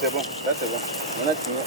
C'est bon, là c'est bon. Maintenant tu mets un.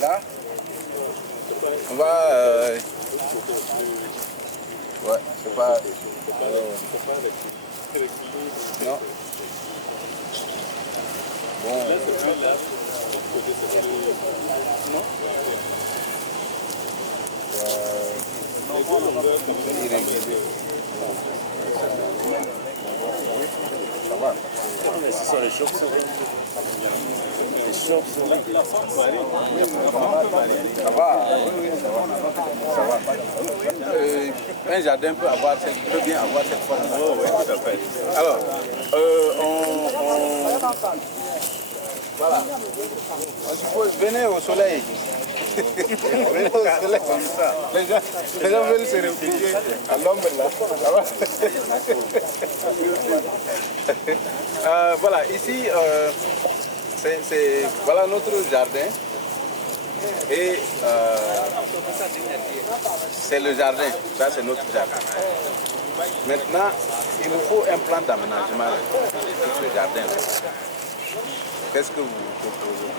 Là, on va... ouais, c'est pas... non. Bon. Ça va. Mais ce sont les chauves-souris. Les chauves-souris. Ça va, oui, ça va. Ça va. Un jardin peut bien avoir cette forme. Oh, oui, tout à fait. Alors, voilà. On suppose, venez au soleil. Venez au soleil comme ça. Les gens veulent se réfugier à l'ombre là. Ça va. Voilà, ici, voilà notre jardin. Et c'est le jardin, ça c'est notre jardin. Maintenant, il nous faut un plan d'aménagement pour ce jardin. Qu'est-ce que vous proposez?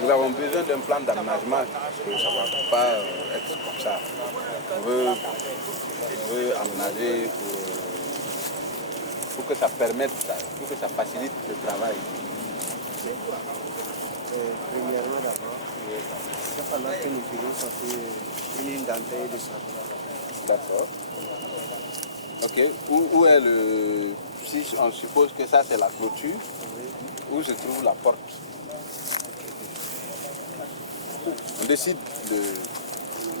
Nous avons besoin d'un plan d'aménagement, ça ne va pas être comme ça. On veut aménager pour que ça permette, pour que ça facilite le travail. Premièrement d'abord, il va falloir que nous puissions sortir une ligne d'entrée de sortie. D'accord. Ok. Où est le... Si on suppose que ça c'est la clôture, où se trouve la porte? On décide de...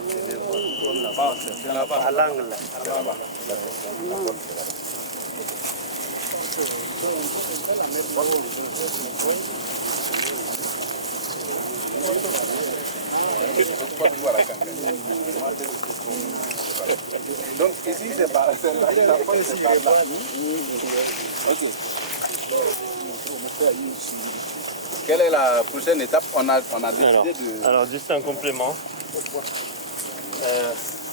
Comme la porte, c'est là-bas, à l'angle. Là-bas. D'accord. La porte, c'est là-bas. Donc ici c'est par celle-là. Ok. Quelle est la prochaine étape? On a décidé de... Alors juste un complément.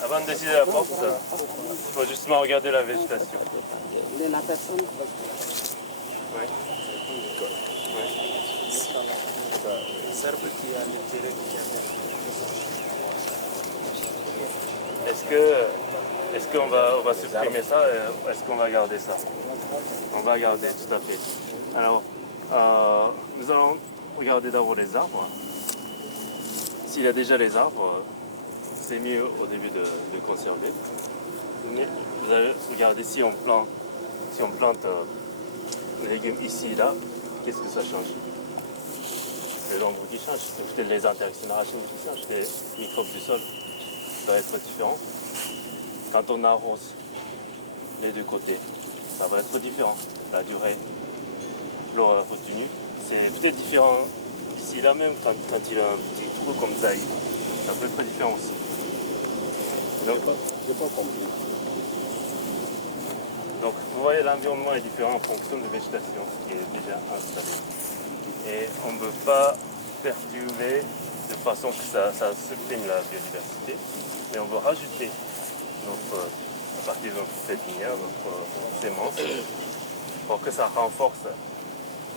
Avant de décider la porte, il faut justement regarder la végétation. La personne. Oui. Est-ce qu'on va supprimer ça ou est-ce qu'on va garder ça? On va garder, tout à fait. Alors, nous allons regarder d'abord les arbres. S'il y a déjà les arbres, c'est mieux au début de conserver. Mais vous allez regarder si on plante les légumes ici et là, qu'est-ce que ça change? Les ombres qui changent, c'est peut-être les interactions racines qui changent, les microbes du sol, ça va être différent. Quand on arrose les deux côtés, ça va être différent. La durée, l'eau retenue, c'est peut-être différent ici là même quand il y a un petit trou comme ça, ça peut être différent aussi. Donc vous voyez, l'environnement est différent en fonction de la végétation qui est déjà installée. Et on ne veut pas perturber de façon que ça supprime la biodiversité, mais on veut rajouter à partir de notre pépinière, notre sémence, pour que ça renforce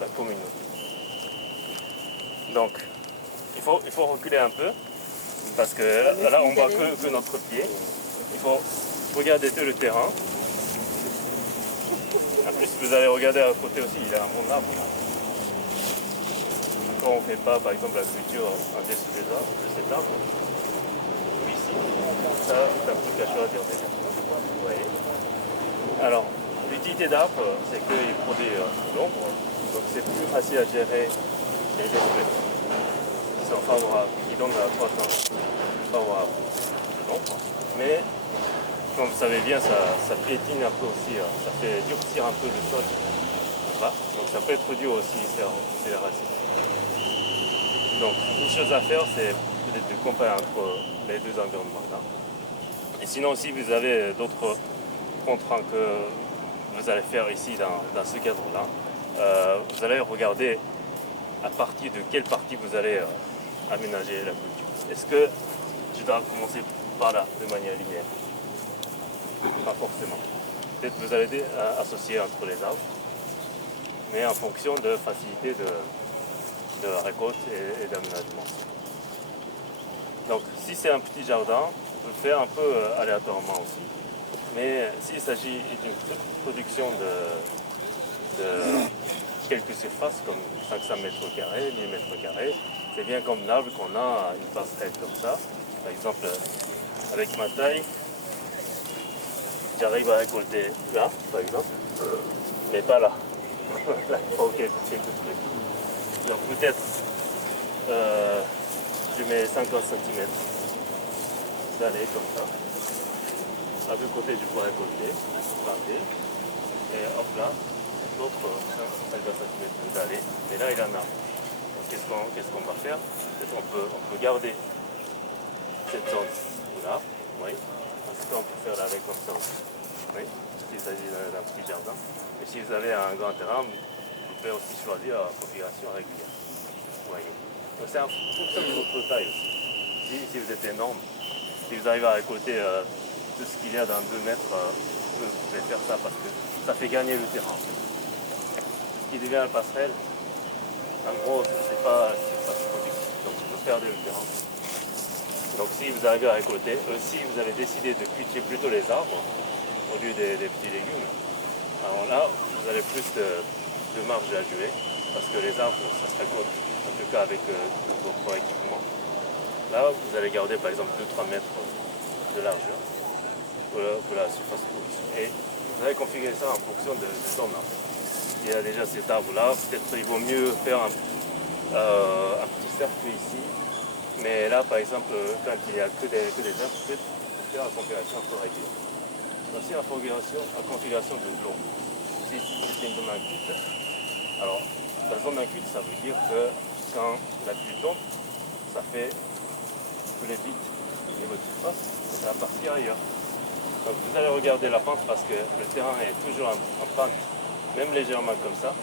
la communauté. Donc il faut reculer un peu, parce que là on voit que notre pied. Il faut regarder tout le terrain. En plus, vous allez regarder à côté aussi, il y a un bon arbre. Quand on ne fait pas, par exemple, la culture en dessous des arbres, de cet arbre, ou ici, ça coûte quelque chose à dire déjà. Vous voyez. Alors, l'utilité d'arbre, c'est qu'il produit de l'ombre, donc c'est plus facile à gérer les espèces qui sont favorables, qui donnent la croissance favorable de l'ombre. Mais comme vous savez bien, ça piétine un peu aussi, ça fait durcir un peu le sol là-bas. Donc ça peut être dur aussi, c'est les racines. Donc une chose à faire, c'est peut-être de comparer entre les deux environnements-là. Et sinon, si vous avez d'autres contraintes que vous allez faire ici dans ce cadre-là, vous allez regarder à partir de quelle partie vous allez aménager la culture. Est-ce que je dois commencer par là, de manière linéaire? Pas forcément. Peut-être que vous allez associer entre les arbres, mais en fonction de facilité de récolte et d'aménagement. Donc si c'est un petit jardin, on peut le faire un peu aléatoirement aussi. Mais s'il s'agit d'une production de quelques surfaces, comme 500 mètres carrés, 1000 mètres carrés, c'est bien convenable qu'on a une passerelle comme ça. Par exemple, avec ma taille, j'arrive à récolter là, par exemple, mais pas là. Là, il faut quelques trucs. Donc peut-être, je mets 50 cm d'aller comme ça. À deux côtés, je peux récolter, planter, et hop là, l'autre 50 cm d'aller, et là, il en a. Donc qu'est-ce qu'on va faire? Peut-être on peut garder cette zone là, oui. Ensuite, on peut faire l'arrêt comme ça aussi. Oui, s'il s'agit d'un petit jardin. Et si vous avez un grand terrain, vous pouvez aussi choisir la configuration régulière. Vous voyez. Donc c'est en fonction de votre taille aussi. Si vous êtes énorme, si vous arrivez à récolter tout ce qu'il y a dans 2 mètres, vous pouvez faire ça parce que ça fait gagner le terrain. Ce qui devient la passerelle, en gros, c'est pas productif. Donc vous perdez le terrain. Donc si vous arrivez à récolter, si vous avez décidé de cultiver plutôt les arbres au lieu des petits légumes, alors là vous avez plus de marge à jouer parce que les arbres ça se récolte, en tout cas avec votre équipement. Là vous allez garder par exemple 2-3 mètres de largeur pour la surface de production. Et vous allez configurer ça en fonction de ton arbre. Il y a déjà cet arbre là, peut-être il vaut mieux faire un petit cercle ici. Mais là, par exemple, quand il n'y a que des arbres, peut-être faire la configuration un peu régulière. Aussi la configuration de l'eau. c'est une zone inculte. Alors, la zone inculte, ça veut dire que quand la pluie tombe, ça fait couler vite et votre surface, et ça va partir ailleurs. Donc vous allez regarder la pente parce que le terrain est toujours en panne, même légèrement comme ça.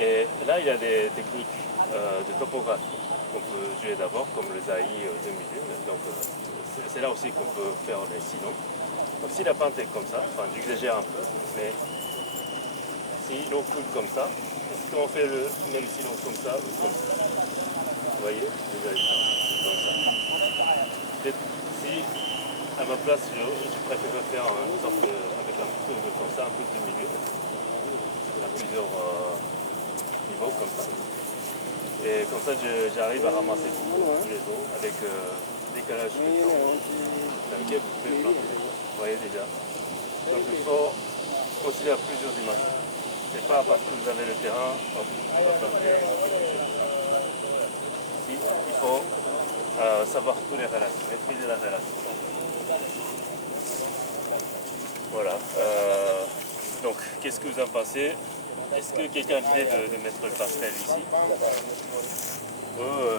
Et là, il y a des techniques de topographie qu'on peut jouer d'abord, comme le ZAI 2001. Donc c'est là aussi qu'on peut faire les silons. Donc si la pente est comme ça, enfin j'exagère un peu, mais si l'eau coule comme ça, est-ce qu'on fait le même silon comme ça ou comme ça? Vous voyez, comme ça. Peut-être si à ma place, je préfère faire une sorte avec un peu comme ça, un peu de milieu, à plusieurs niveaux comme ça. Et comme ça, j'arrive à ramasser tous les eaux avec décalage de temps dans lequel vous pouvez planter. Vous voyez déjà. Donc il faut considérer plusieurs dimensions. C'est pas parce que vous avez le terrain, hop, on va planter. Il faut savoir tous les relations, maîtriser la relation. Voilà. Donc, qu'est-ce que vous en pensez? Est-ce que quelqu'un a l'idée de mettre le passerelle ici?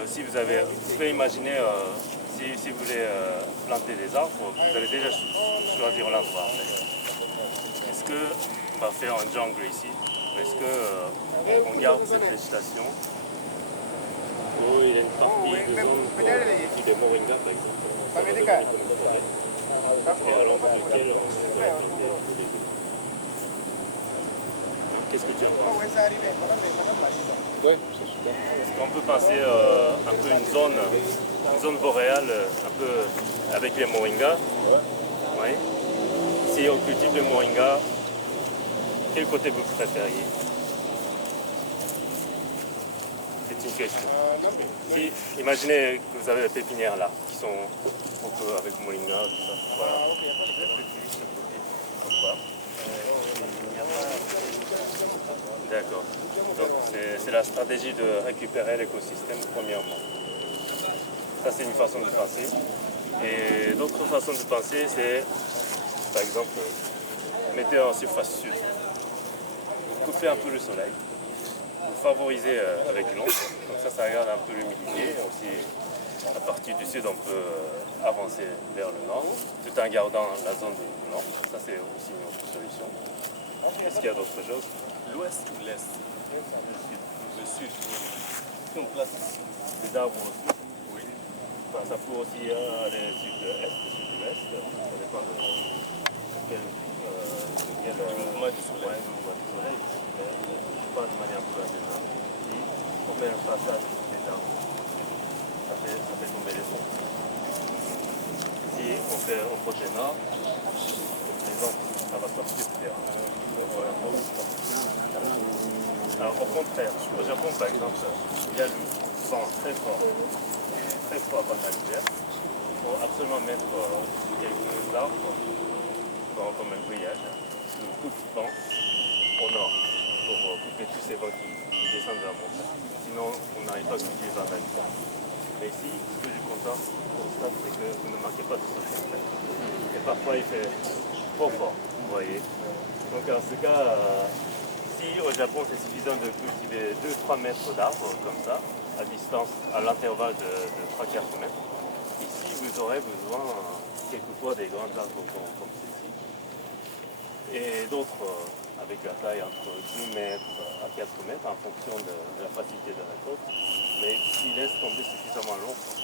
Si vous avez, vous pouvez imaginer, si vous voulez planter des arbres, vous allez déjà choisir l'endroit. Est-ce qu'on va faire un jungle ici? Est-ce qu'on garde cette végétation? Oh, il y a une partie de zone de moringa, par exemple. Et alors, lequel on va planter tous les deux. Qu'est-ce que tu en penses? Oui, c'est super. On peut penser un peu une zone boréale, un peu avec les moringas. Oui. Si on cultive le moringa, quel côté vous préfériez? C'est une question. Si, imaginez que vous avez des pépinières là, qui sont avec moringa, tout ça. Voilà. Pourquoi? D'accord. Donc c'est la stratégie de récupérer l'écosystème premièrement. Ça c'est une façon de penser. Et d'autres façons de penser, c'est par exemple, mettez en surface sud. Vous coupez un peu le soleil. Vous favorisez avec l'ombre. Donc ça garde un peu l'humidité. Aussi, à partir du sud, on peut avancer vers le nord, tout en gardant la zone de l'ombre. Ça c'est aussi une autre solution. Est-ce qu'il y a d'autres choses? L'ouest ou l'est? Le sud. Si on place ici. Les arbres aussi. Oui. Enfin, ça peut aussi aller sud-est, sud-ouest. Ça dépend de quel mouvement du soleil. mouvement du soleil. Mais pas de manière plus générale. Si on met un passage des arbres, ça fait tomber les ondes. Si on fait au côté nord, les ondes, ça va sortir du terrain. Alors au contraire, au Japon par exemple, il y a le vent très fort pendant l'hiver. Il faut absolument mettre quelques arbres, comme un grillage, un coup de vent au nord pour couper tous ces vents qui descendent de la montagne. Sinon, on n'arrive pas à cultiver pendant l'hiver. Mais ici, ce que je constate, c'est que vous ne manquez pas de soleil. Et parfois, il fait trop fort, vous voyez. Donc en ce cas, si au Japon c'est suffisant de cultiver 2-3 mètres d'arbres comme ça, à distance, à l'intervalle de 3-4 mètres, ici vous aurez besoin quelquefois des grands arbres comme ceci. Et d'autres avec la taille entre 2 mètres à 4 mètres en fonction de la facilité de récolte. Mais s'ils laissent tomber suffisamment longtemps,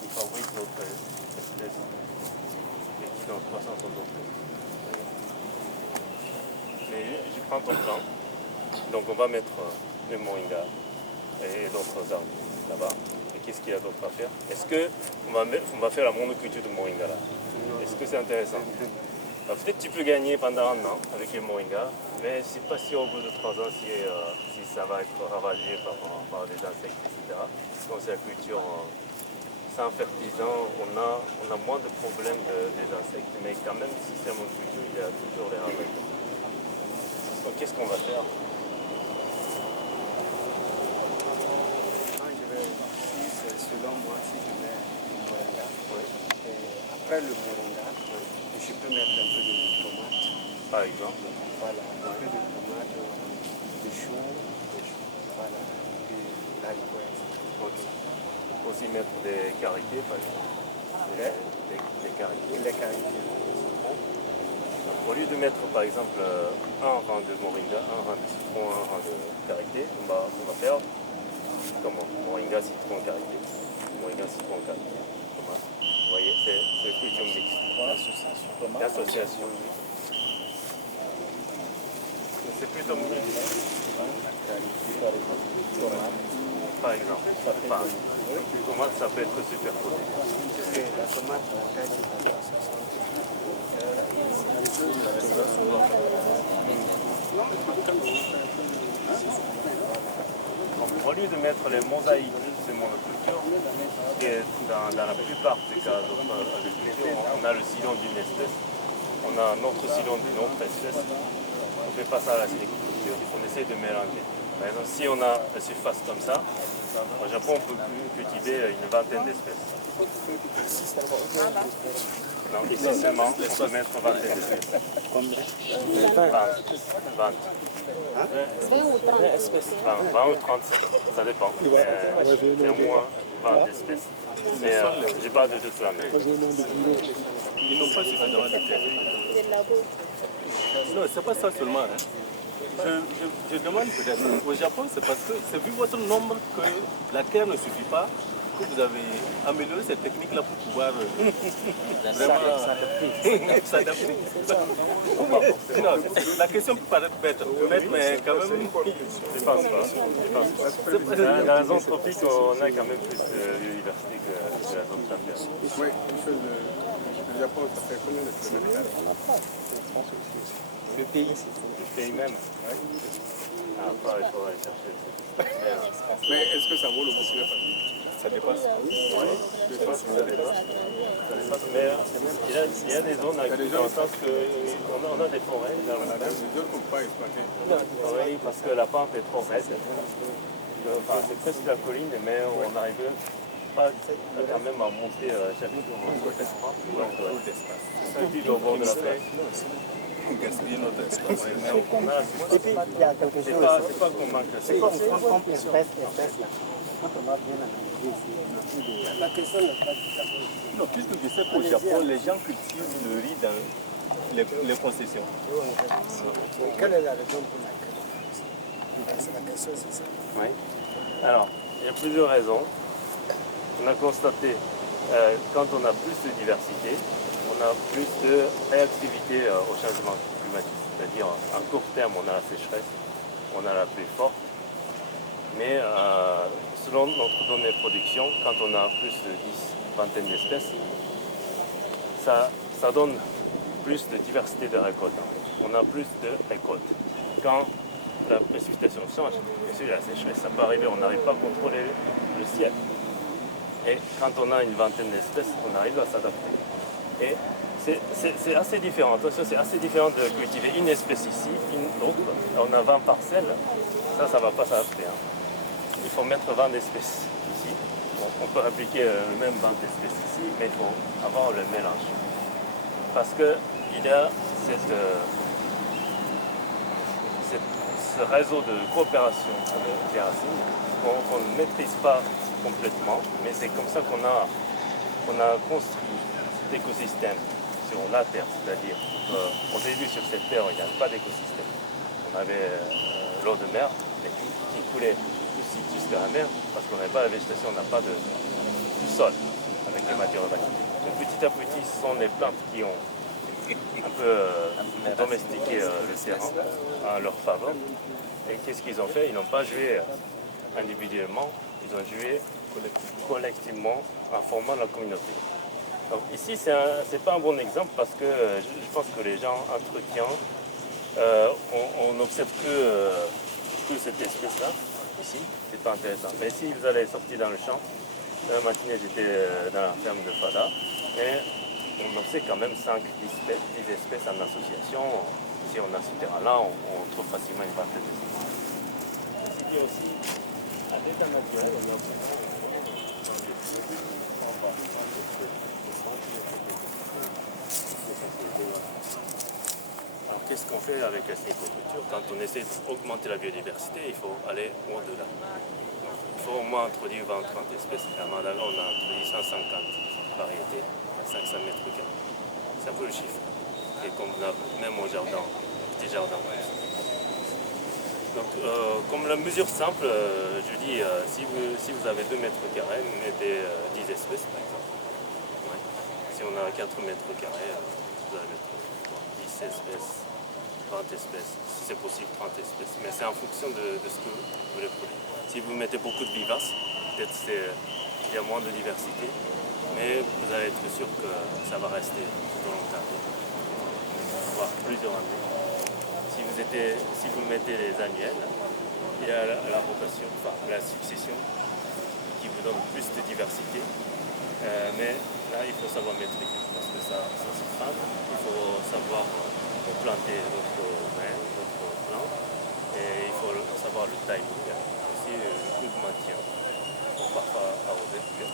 ils favorisent d'autres espèces et qui dans 300 sont d'autres. Mais je prends ton temps. Donc on va mettre le moringa et d'autres arbres là-bas. Et qu'est-ce qu'il y a d'autre à faire? Est-ce qu'on va faire la monoculture de moringa là? Est-ce que c'est intéressant? Peut-être tu peux gagner pendant un an avec le moringa, mais je ne sais pas si au bout de 3 ans, si ça va être ravagé par des insectes, etc. Comme c'est la culture sans fertilisant, on a moins de problèmes des insectes. Mais quand même, si c'est une monoculture, il y a toujours les ravages. Donc qu'est-ce qu'on va faire? Selon moi, si je mets le moringa, après le moringa, je peux mettre un peu de tomate par exemple. Voilà, un peu de tomates, de choux, voilà, de l'haricot. Ok. On peut aussi mettre des carités, par exemple. Des carités. Les caractères. Au lieu de mettre par exemple un rang de moringa, un rang de citron, un rang de karité, on va faire comment? Moringa, citron, karité. Moringa, citron, karité. Comment? Vous voyez, c'est plutôt mixte. L'association. C'est plutôt mixte. Par exemple. Enfin, tomate, ça peut être superposé. Parce que la tomate, la taille, c'est Au lieu de mettre les mosaïques de monoculture, qui est dans la plupart des cas d'autres agricultures, on a le silon d'une espèce, on a un autre silon d'une autre espèce. On ne fait pas ça à la sylviculture, on essaie de mélanger. Par exemple, si on a une surface comme ça, au Japon, on peut cultiver une vingtaine d'espèces. Non, ici seulement, on peut mettre une vingtaine d'espèces. combien? 20. 20 ou 30, ça dépend. Il y a au moins 20 espèces. Mais je n'ai pas de doute là. Ils n'ont pas suffisamment de terre. Non, c'est pas ça seulement. Hein. Je demande peut-être, au Japon, c'est parce que c'est vu votre nombre que la terre ne suffit pas, que vous avez amélioré cette technique-là pour pouvoir vraiment s'adapter. Non, la question peut paraître bête, mais quand même... Je pense pas. Dans la zone tropique, on a quand même plus de biodiversité que la zone tempérée. Oui, le Japon, ça fait combien de kilomètres carrés? Le pays, c'est Le pays même. Ah, pas, il faudrait chercher. Mais est-ce que ça vaut le Burkina Faso? Ça dépasse. Oui, je pense que ça dépasse. Mais il y a des zones agricoles dans le sens qu'on a des forêts. Dans le Les autres ne peuvent pas exploiter. oui, parce que la pente est trop raide. Enfin, c'est presque la colline, mais on n'arrive pas quand même à monter chaque jour. Donc, c'est un petit au bord de la plage. Gaspiller notre espace. Et puis, il y a quelque chose. C'est pas qu'on manque. C'est comme espèce là. Quand on va bien analyser ici, la question n'est pas tout à fait. Non, puisque je sais qu'au Japon, les gens cultivent le riz dans les concessions. Quelle est la raison pour laquelle? C'est la question, c'est ça. Oui. Alors, il y a plusieurs raisons. On a constaté, quand on a plus de diversité, on a plus de réactivité au changement climatique. C'est-à-dire, à court terme, on a la sécheresse, on a la pluie forte. Mais selon notre donnée de production, quand on a plus de 10, 20 d'espèces, ça donne plus de diversité de récoltes. On a plus de récoltes. Quand la précipitation change, bien sûr, il y a la sécheresse, ça peut arriver, on n'arrive pas à contrôler le ciel. Et quand on a une vingtaine d'espèces, on arrive à s'adapter. Et c'est assez différent. Attention, c'est assez différent de cultiver une espèce ici, une autre. On a 20 parcelles, ça ne va pas s'adapter. Hein. Il faut mettre 20 espèces ici. Bon, on peut appliquer le même 20 espèces ici, mais il faut avoir le mélange. Parce qu'il y a ce réseau de coopération avec les racines qu'on ne maîtrise pas complètement, mais c'est comme ça qu'on a construit cet écosystème sur la Terre, c'est-à-dire au début sur cette Terre il n'y avait pas d'écosystème. On avait l'eau de mer qui coulait aussi jusqu'à la mer parce qu'on n'avait pas la végétation, on n'a pas du sol avec les matières organiques. Mais petit à petit, ce sont les plantes qui ont un peu domestiqué le terrain à leur faveur. Et qu'est-ce qu'ils ont fait? Ils n'ont pas joué individuellement, ils ont joué collectivement en formant la communauté. Donc ici, c'est pas un bon exemple parce que je pense que les gens entretiennent, on n'observe que cette espèce-là, ici, c'est pas intéressant. Mais si vous allez sortir dans le champ, la matinée j'étais dans la ferme de Fada, mais on observe quand même 5-10 espèces en association. Si on a ce terrain-là, on trouve facilement une vingtaine d'espèces. Il y a aussi un état naturel, on a Alors, qu'est-ce qu'on fait avec la sylviculture? Quand on essaie d'augmenter la biodiversité, il faut aller au-delà. Il faut au moins introduire 20-30 espèces. À Mandara, on a introduit 150 variétés à 500 mètres carrés. C'est un peu le chiffre. Et convenable, même au jardin, petit jardin. Donc, comme la mesure simple, je dis, si vous avez 2 mètres carrés, vous mettez 10 espèces par exemple. Ouais. Si on a 4 mètres carrés, vous allez mettre 10 espèces, 20 espèces, si c'est possible 30 espèces. Mais c'est en fonction de ce que vous voulez produire. Si vous mettez beaucoup de vivaces, peut-être il y a moins de diversité, mais vous allez être sûr que ça va rester tout au long terme, voire plusieurs années. Si vous mettez les annuels, il y a la rotation, enfin la succession qui vous donne plus de diversité. Mais là, il faut savoir maîtriser parce que ça se fane. Il faut savoir planter votre grain, votre plant, et il faut savoir le timing, aussi le coup de maintien. Il faut parfois arroser plus.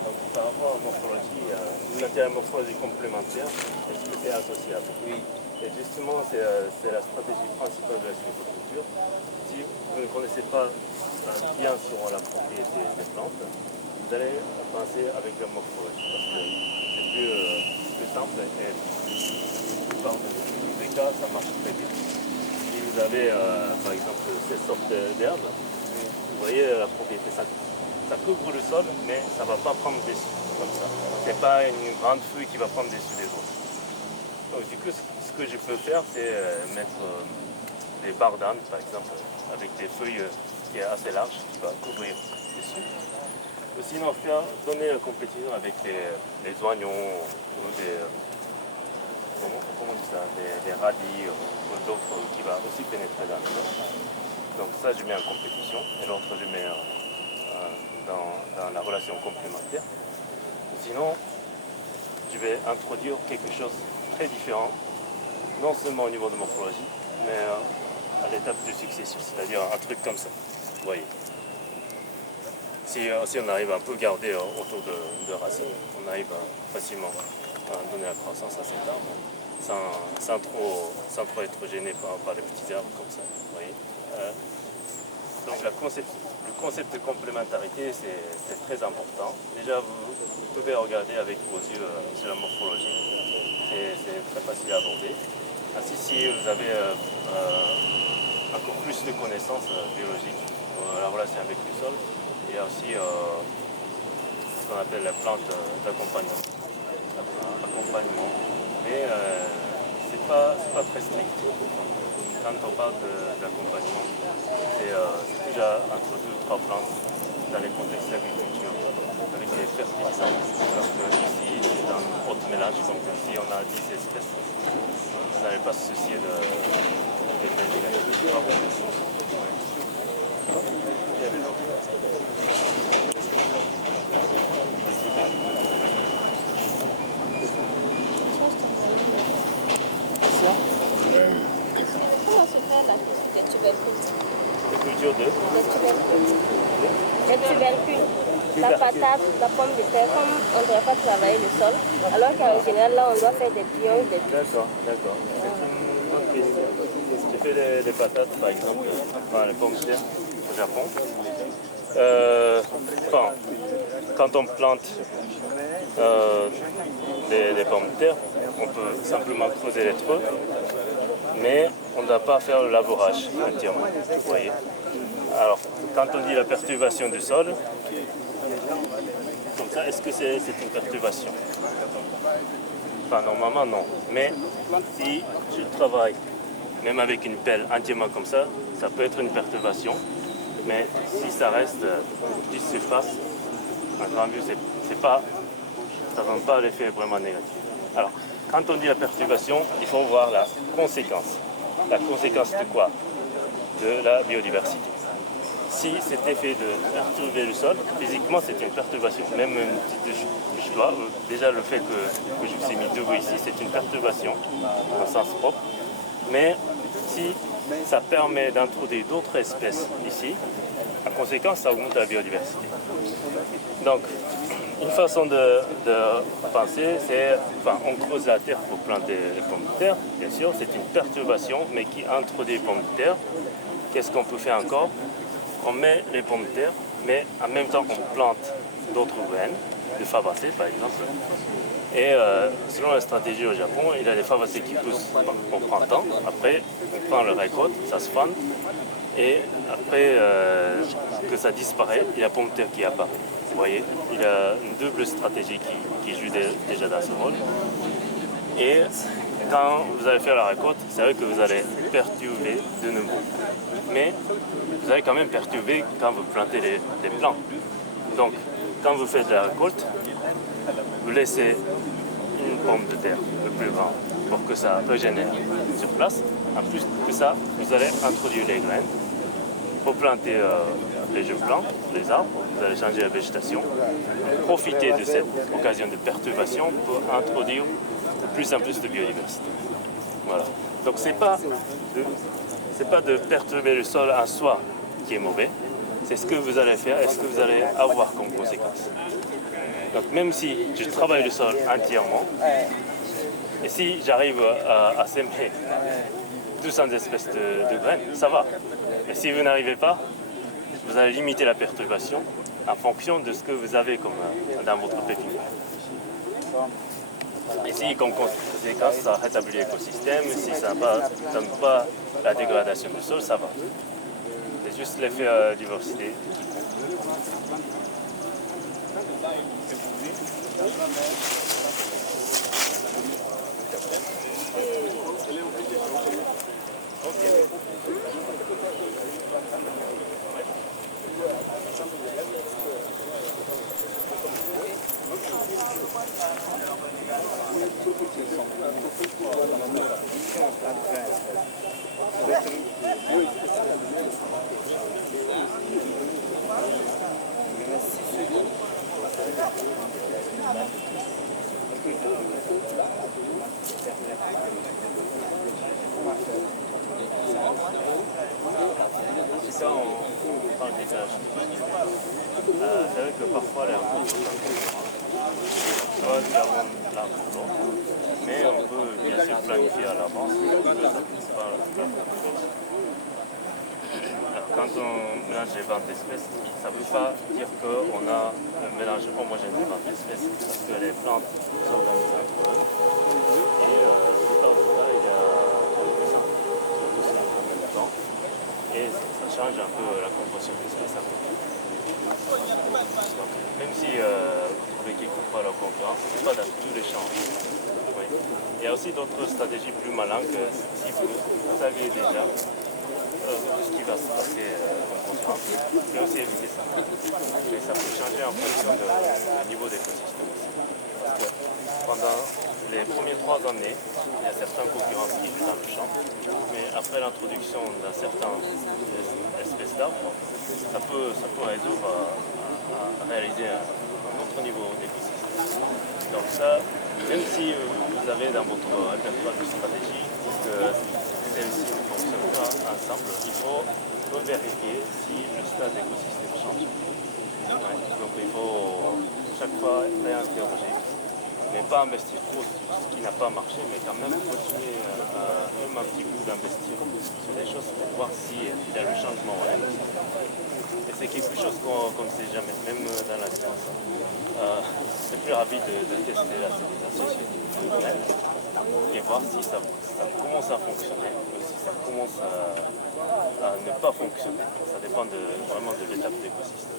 Donc, par rapport à la morphologie, quand il y a une morphologie complémentaire, est-ce que c'est associable? Oui. Et justement, c'est la stratégie principale de la sylviculture. Si vous ne connaissez pas bien sur la propriété des plantes, vous allez penser avec la morphologie parce que c'est plus simple et dans les cas, ça marche très bien. Si vous avez par exemple cette sorte d'herbe, vous voyez la propriété, ça couvre le sol, mais ça ne va pas prendre dessus, comme ça. Ce n'est pas une grande feuille qui va prendre dessus des autres. Donc du coup, ce que je peux faire, c'est mettre des bardanes, par exemple, avec des feuilles qui est assez larges, qui va couvrir dessus. Ou sinon, donner la compétition avec des oignons ou des... comment on dit ça, des radis ou d'autres qui va aussi pénétrer dans le sol. Donc ça, je mets en compétition, et l'autre, je mets dans la relation complémentaire. Sinon, je vais introduire quelque chose de très différent, non seulement au niveau de morphologie, mais à l'étape de succession, c'est-à-dire un truc comme ça. Vous voyez. Si on arrive à un peu garder autour de racines, on arrive facilement à donner la croissance à cet arbre sans trop être gêné par les petits arbres comme ça. Vous voyez. Donc le concept de complémentarité, c'est très important. Déjà, vous pouvez regarder avec vos yeux sur la morphologie. C'est très facile à aborder. Ainsi, si vous avez encore plus de connaissances biologiques, la relation avec le sol, il y a aussi ce qu'on appelle la plante d'accompagnement. Mais c'est pas très strict. Quand on parle d'accompagnement, c'est déjà entre 2 ou 3 plantes dans les contextes d'agriculture avec des fertilisants. Alors que ici, c'est un autre mélange, donc si on a 10 espèces, vous n'allez pas se soucier des effets négatifs. Comment se fait la tuberculose? La culture de Les tubercules, la patate, la pomme de terre, comme on ne doit pas travailler le sol, alors qu'en général, là, on doit faire des pionges, des trucs. D'accord. C'est une bonne question. J'ai fait des patates, par exemple, dans les pommes de terre au Japon. Quand on plante des pommes de terre, on peut simplement creuser les trous, mais on ne doit pas faire le labourage entièrement, vous voyez. Alors, quand on dit la perturbation du sol, comme ça, est-ce que c'est une perturbation? Enfin, normalement, non. Mais si je travaille, même avec une pelle entièrement comme ça peut être une perturbation. Mais si ça reste petite surface, en grand vue, ça ne rend pas l'effet vraiment négatif. Alors, quand on dit la perturbation, il faut voir la conséquence. La conséquence de quoi? De la biodiversité. si cet effet de perturber le sol, physiquement c'est une perturbation. Même je dois, déjà le fait que je vous ai mis debout ici, c'est une perturbation au sens propre. Mais si ça permet d'introduire d'autres espèces ici, en conséquence ça augmente la biodiversité. Donc, une façon de penser, c'est, on creuse la terre pour planter les pommes de terre, bien sûr, c'est une perturbation, mais qui introduit les pommes de terre. Qu'est-ce qu'on peut faire encore? On met les pommes de terre, mais en même temps on plante d'autres graines, de fabacées par exemple. Et selon la stratégie au Japon, il y a des fabacées qui poussent au printemps, après on prend le récolte, ça se fane, et après que ça disparaît, il y a la pomme de terre qui apparaît. Vous voyez, il y a une double stratégie qui joue déjà dans ce rôle. Et quand vous allez faire la récolte, c'est vrai que vous allez perturber de nouveau. Mais vous allez quand même perturber quand vous plantez les plants. Donc, quand vous faites la récolte, vous laissez une pomme de terre le plus grande pour que ça régénère sur place. En plus de ça, vous allez introduire les graines pour planter les jeunes plants, les arbres. Vous allez changer la végétation. Profitez de cette occasion de perturbation pour introduire de plus en plus de biodiversité. Voilà. Donc c'est pas de perturber le sol en soi qui est mauvais, c'est ce que vous allez faire et ce que vous allez avoir comme conséquence. Donc même si je travaille le sol entièrement, et si j'arrive à s'aimer 200 espèces de graines, ça va. Mais si vous n'arrivez pas, vous allez limiter la perturbation en fonction de ce que vous avez comme, dans votre pépinière. Et si, comme conséquence, ça rétablit l'écosystème, si ça ne donne pas la dégradation du sol, ça va. C'est juste l'effet diversité qui compte. C'est ça, on parle des tâches. C'est vrai que parfois, les rencontres sont soit l'un pour l'autre, mais on peut bien sûr planifier à l'avance que ça ne puisse pas l'un pour l'autre. Alors, quand on mélange les 20 espèces, ça ne veut pas dire qu'on a un mélange homogène de 20 espèces, parce que les plantes s'organisent entre eux. Et il y a et ça change un peu la composition des espèces. Donc, même si vous trouvez qu'ils ne coupent pas leur concurrence, ce n'est pas dans tous les champs. Oui. Il y a aussi d'autres stratégies plus malins que si vous saviez déjà tout ce qui va se passer en concurrence, vous pouvez aussi éviter ça. Mais ça peut changer en fonction du niveau d'écosystème aussi. Parce que pendant les premières 3 années, il y a certaines concurrences qui jouent dans le champ, mais après l'introduction d'un certain espèce d'arbres, ça peut résoudre à réaliser un autre niveau d'écosystème. Donc ça, même si vous avez dans votre répertoire de stratégie que celles-ci ne fonctionnent pas ensemble, il faut vérifier si le stade d'écosystème change. Ouais, donc il faut chaque fois réinterroger. Mais pas investir trop sur ce qui n'a pas marché, mais quand même continuer même un petit coup d'investir sur des choses pour voir s'il y a le changement réel. Et c'est quelque chose qu'on ne sait jamais, même dans la science. C'est plus rapide de tester la civilisation et voir si ça commence à fonctionner ou si ça commence à ne pas fonctionner. Ça dépend vraiment de l'étape de l'écosystème.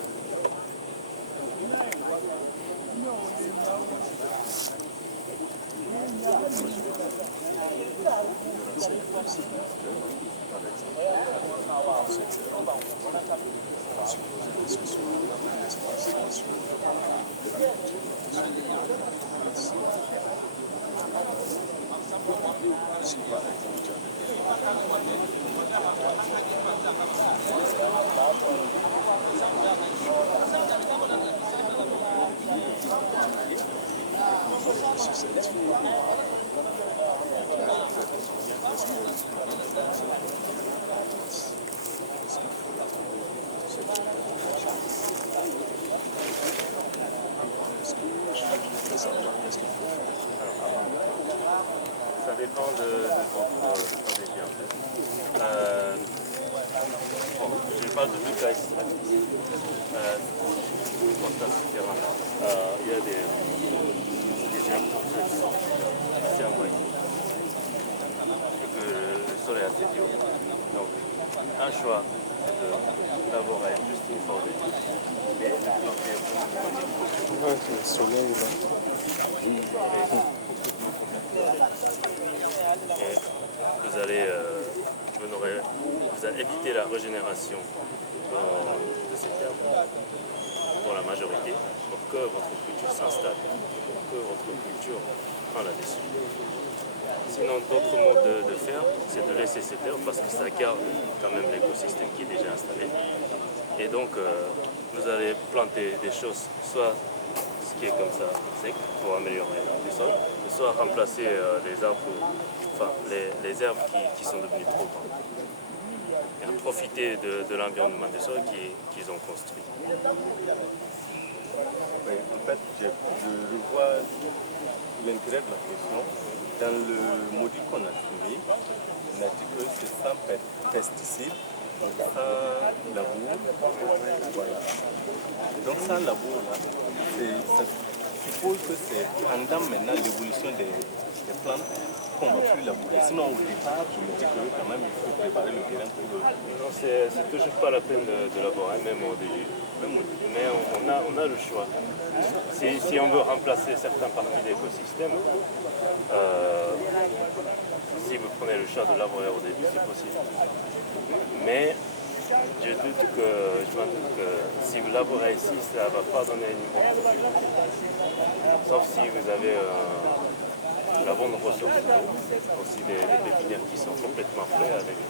dépend de votre stratégie en fait. Bon, je parle de tout cas ici. Il y a des herbes assez envoyées. Et que le sol est assez dur. Donc, un choix, c'est de labourer juste une fois et de planter Ouais, c'est le soleil là. Et vous allez éviter la régénération de ces terres pour la majorité, pour que votre culture s'installe, pour que votre culture prenne la dessus. Sinon, d'autres modes de faire, c'est de laisser ces terres parce que ça garde quand même l'écosystème qui est déjà installé. Et donc, vous allez planter des choses, soit ce qui est comme ça, sec, pour améliorer le sol, soit remplacer les arbres, enfin les herbes qui sont devenues trop grandes. Et profiter de l'environnement des sols qu'ils ont construit. Oui, en fait, je vois l'intérêt de la question. Dans le module qu'on a trouvé, on a dit que c'est sans pesticides, sans labour. Voilà. Donc sans labour, là, ça suppose que c'est pendant maintenant l'évolution des plantes qu'on ne va plus labourer. Sinon au départ, je me dis que quand même il faut préparer le terrain pour le... Non, c'est toujours pas la peine de labourer, même au début. Mais on a le choix. Si on veut remplacer certaines parties de l'écosystème, si vous prenez le choix de labourer au début, c'est possible. Mais je me doute que si vous labourez ici, ça ne va pas donner une bonne production. Sauf si vous avez la bonne ressource. Aussi des pépinières qui sont complètement frais avec des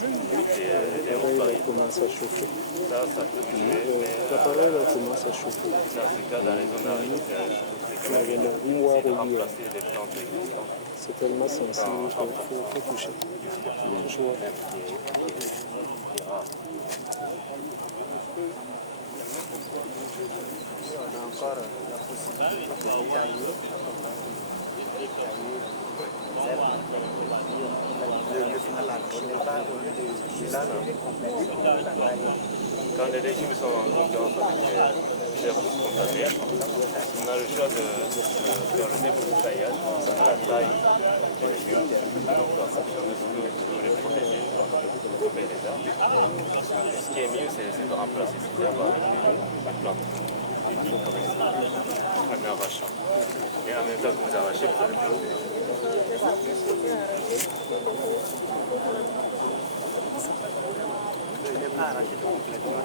L'appareil là commence à chauffer. Ça peut tuer, mais L'appareil là commence à chauffer. dans ce cas, dans les zones arides, c'est quand même Noir de au lieu. remplacer les plantes existantes. C'est tellement sensible qu'il faut toucher. Je vois. On a encore la possibilité de tailler Quand les légumes sont en concurrence avec les herbes spontanées, on a le choix de faire le débroussaillage à la taille des légumes. Donc en fonction de ce que vous voulez protéger, vous coupez les arbres. Et ce qui est mieux, c'est de remplacer ces herbes avec des plantes. En arrachant. Et en même temps que vous arrachez, vous allez planter. ne pas arracher complètement.